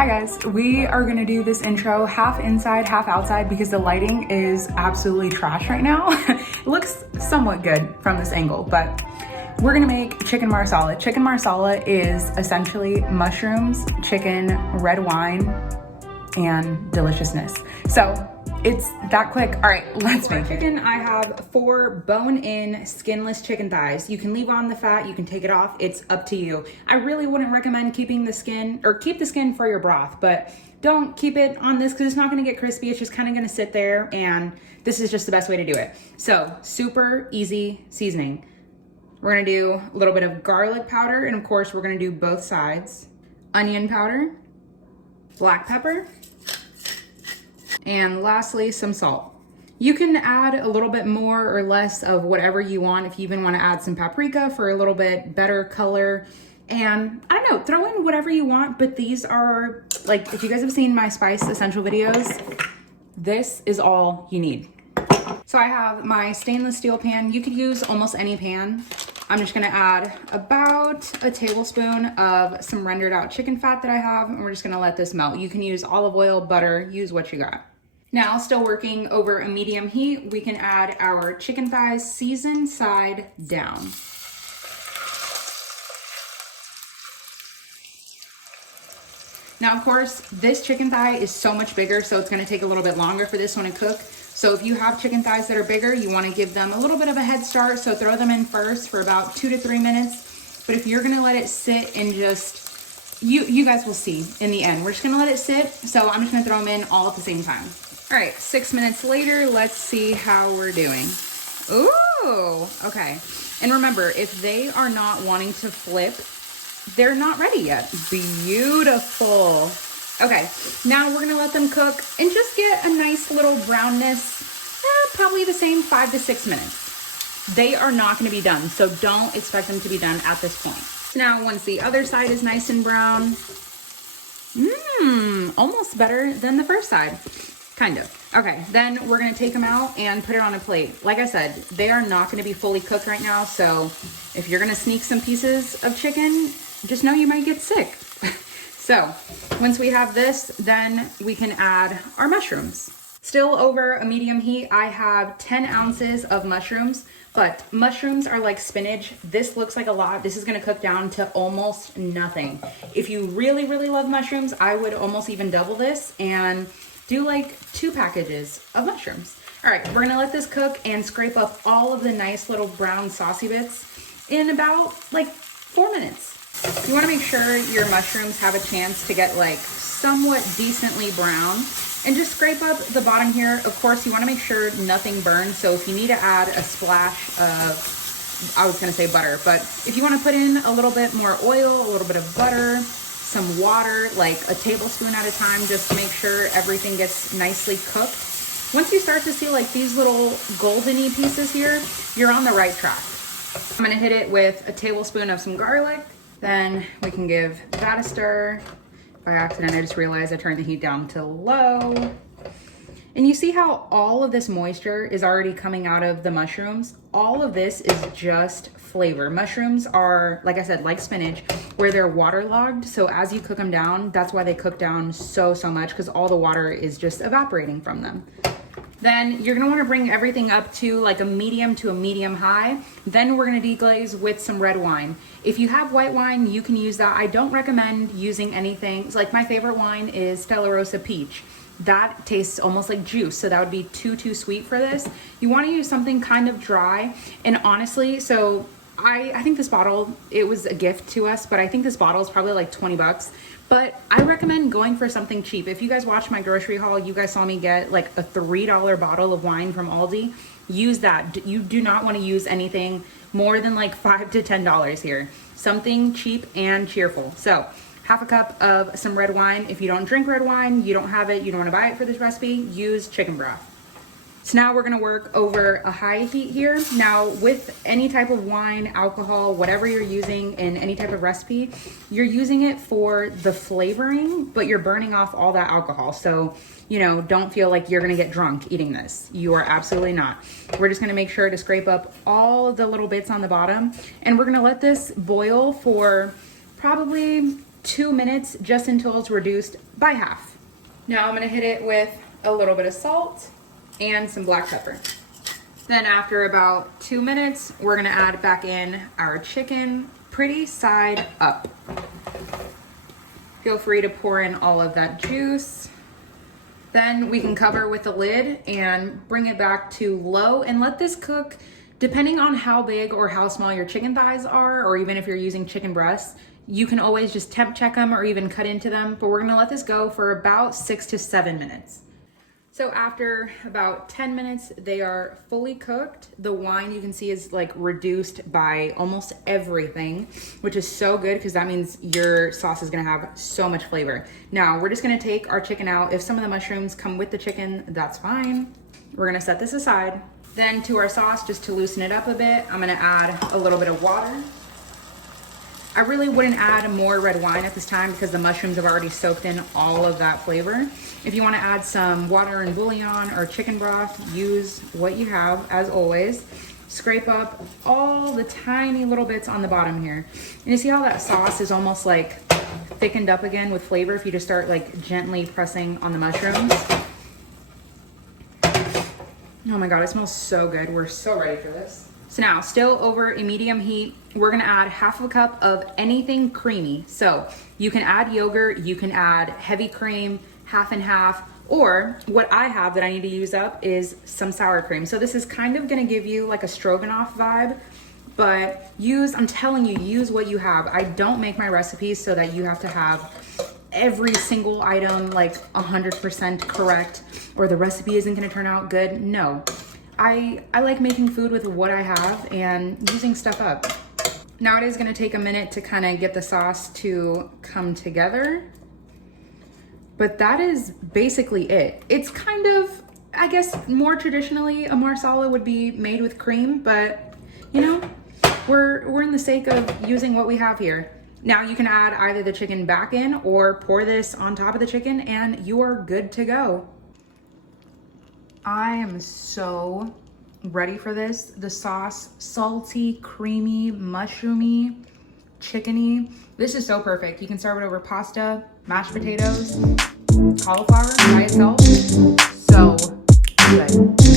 Hi guys, we are gonna do this intro half inside, half outside because the lighting is absolutely trash right now. It looks somewhat good from this angle, but we're gonna make chicken marsala. Chicken marsala is essentially mushrooms, chicken, red wine, and deliciousness. So it's that quick. All right, let's make it. Chicken, I have 4 bone-in skinless chicken thighs. You can leave on the fat, you can take it off, it's up to you. I really wouldn't recommend keeping the skin, or keep the skin for your broth, but don't keep it on this because it's not gonna get crispy. It's just kind of gonna sit there, and this is just the best way to do it. So super easy seasoning. We're gonna do a little bit of garlic powder, and of course we're gonna do both sides. Onion powder, black pepper, and lastly, some salt. You can add a little bit more or less of whatever you want. If you even want to add some paprika for a little bit better color. And I don't know, throw in whatever you want, but these are, like, if you guys have seen my spice essential videos, this is all you need. So I have my stainless steel pan. You could use almost any pan. I'm just gonna add about a tablespoon of some rendered out chicken fat that I have, and we're just gonna let this melt. You can use olive oil, butter, use what you got. Now, still working over a medium heat, we can add our chicken thighs seasoned side down. Now, of course, this chicken thigh is so much bigger, so it's gonna take a little bit longer for this one to cook. So if you have chicken thighs that are bigger, you wanna give them a little bit of a head start, so throw them in first for about 2 to 3 minutes. But if you're gonna let it sit and just, you guys will see in the end. We're just gonna let it sit, so I'm just gonna throw them in all at the same time. All right, 6 minutes later, let's see how we're doing. Ooh, okay. And remember, if they are not wanting to flip, they're not ready yet. Beautiful. Okay, now we're gonna let them cook and just get a nice little brownness, probably the same 5 to 6 minutes. They are not gonna be done, so don't expect them to be done at this point. Now, once the other side is nice and brown, almost better than the first side. Kind of. Okay, then we're gonna take them out and put it on a plate. Like I said, they are not gonna be fully cooked right now, so if you're gonna sneak some pieces of chicken, just know you might get sick. So once we have this, then we can add our mushrooms. Still over a medium heat, I have 10 ounces of mushrooms, but mushrooms are like spinach. This looks like a lot. This is gonna cook down to almost nothing. If you really, really love mushrooms, I would almost even double this and do like 2 packages of mushrooms. All right, we're gonna let this cook and scrape up all of the nice little brown saucy bits in about like 4 minutes. You wanna make sure your mushrooms have a chance to get like somewhat decently brown, and just scrape up the bottom here. Of course, you wanna make sure nothing burns, so if you need to add a splash of, I was gonna say butter, but if you wanna put in a little bit more oil, a little bit of butter, some water, like a tablespoon at a time, just to make sure everything gets nicely cooked. Once you start to see like these little golden-y pieces here, you're on the right track. I'm gonna hit it with a tablespoon of some garlic. Then we can give that a stir. By accident, I just realized I turned the heat down to low. And you see how all of this moisture is already coming out of the mushrooms? All of this is just flavor. Mushrooms are, like I said, like spinach, where they're waterlogged. So as you cook them down, that's why they cook down so much, because all the water is just evaporating from them. Then you're gonna wanna bring everything up to like a medium to a medium high. Then we're gonna deglaze with some red wine. If you have white wine, you can use that. I don't recommend using anything. Like my favorite wine is Stella Rosa Peach. That tastes almost like juice, so that would be too sweet for this. You wanna use something kind of dry. And honestly, so I think this bottle, it was a gift to us, but I think this bottle is probably like 20 bucks. But I recommend going for something cheap. If you guys watch my grocery haul, you guys saw me get like a $3 bottle of wine from Aldi. Use that. You do not want to use anything more than like $5 to $10 here. Something cheap and cheerful. So half a cup of some red wine. If you don't drink red wine, you don't have it, you don't want to buy it for this recipe, use chicken broth. So now we're gonna work over a high heat here. Now with any type of wine, alcohol, whatever you're using in any type of recipe, you're using it for the flavoring, but you're burning off all that alcohol. So, you know, don't feel like you're gonna get drunk eating this. You are absolutely not. We're just gonna make sure to scrape up all of the little bits on the bottom, and we're gonna let this boil for probably 2 minutes just until it's reduced by half. Now I'm gonna hit it with a little bit of salt and some black pepper. Then after about 2 minutes, we're gonna add back in our chicken, pretty side up. Feel free to pour in all of that juice. Then we can cover with the lid and bring it back to low and let this cook, depending on how big or how small your chicken thighs are, or even if you're using chicken breasts, you can always just temp check them or even cut into them, but we're gonna let this go for about 6 to 7 minutes. So after about 10 minutes, they are fully cooked. The wine you can see is like reduced by almost everything, which is so good because that means your sauce is gonna have so much flavor. Now we're just gonna take our chicken out. If some of the mushrooms come with the chicken, that's fine. We're gonna set this aside. Then to our sauce, just to loosen it up a bit, I'm gonna add a little bit of water. I really wouldn't add more red wine at this time because the mushrooms have already soaked in all of that flavor. If you want to add some water and bouillon or chicken broth, use what you have as always. Scrape up all the tiny little bits on the bottom here. And you see how that sauce is almost like thickened up again with flavor if you just start like gently pressing on the mushrooms. Oh my God, it smells so good. We're so ready for this. So now, still over a medium heat, we're gonna add half of a cup of anything creamy. So you can add yogurt, you can add heavy cream, half and half, or what I have that I need to use up is some sour cream. So this is kind of gonna give you like a stroganoff vibe, but I'm telling you, use what you have. I don't make my recipes so that you have to have every single item like 100% correct, or the recipe isn't gonna turn out good. No. I like making food with what I have and using stuff up. Now it is gonna take a minute to kind of get the sauce to come together, but that is basically it. It's kind of, I guess, more traditionally a Marsala would be made with cream, but you know, we're in the sake of using what we have here. Now you can add either the chicken back in or pour this on top of the chicken and you are good to go. I am so ready for this. The sauce, salty, creamy, mushroomy, chickeny. This is so perfect. You can serve it over pasta, mashed potatoes, cauliflower by itself. So good.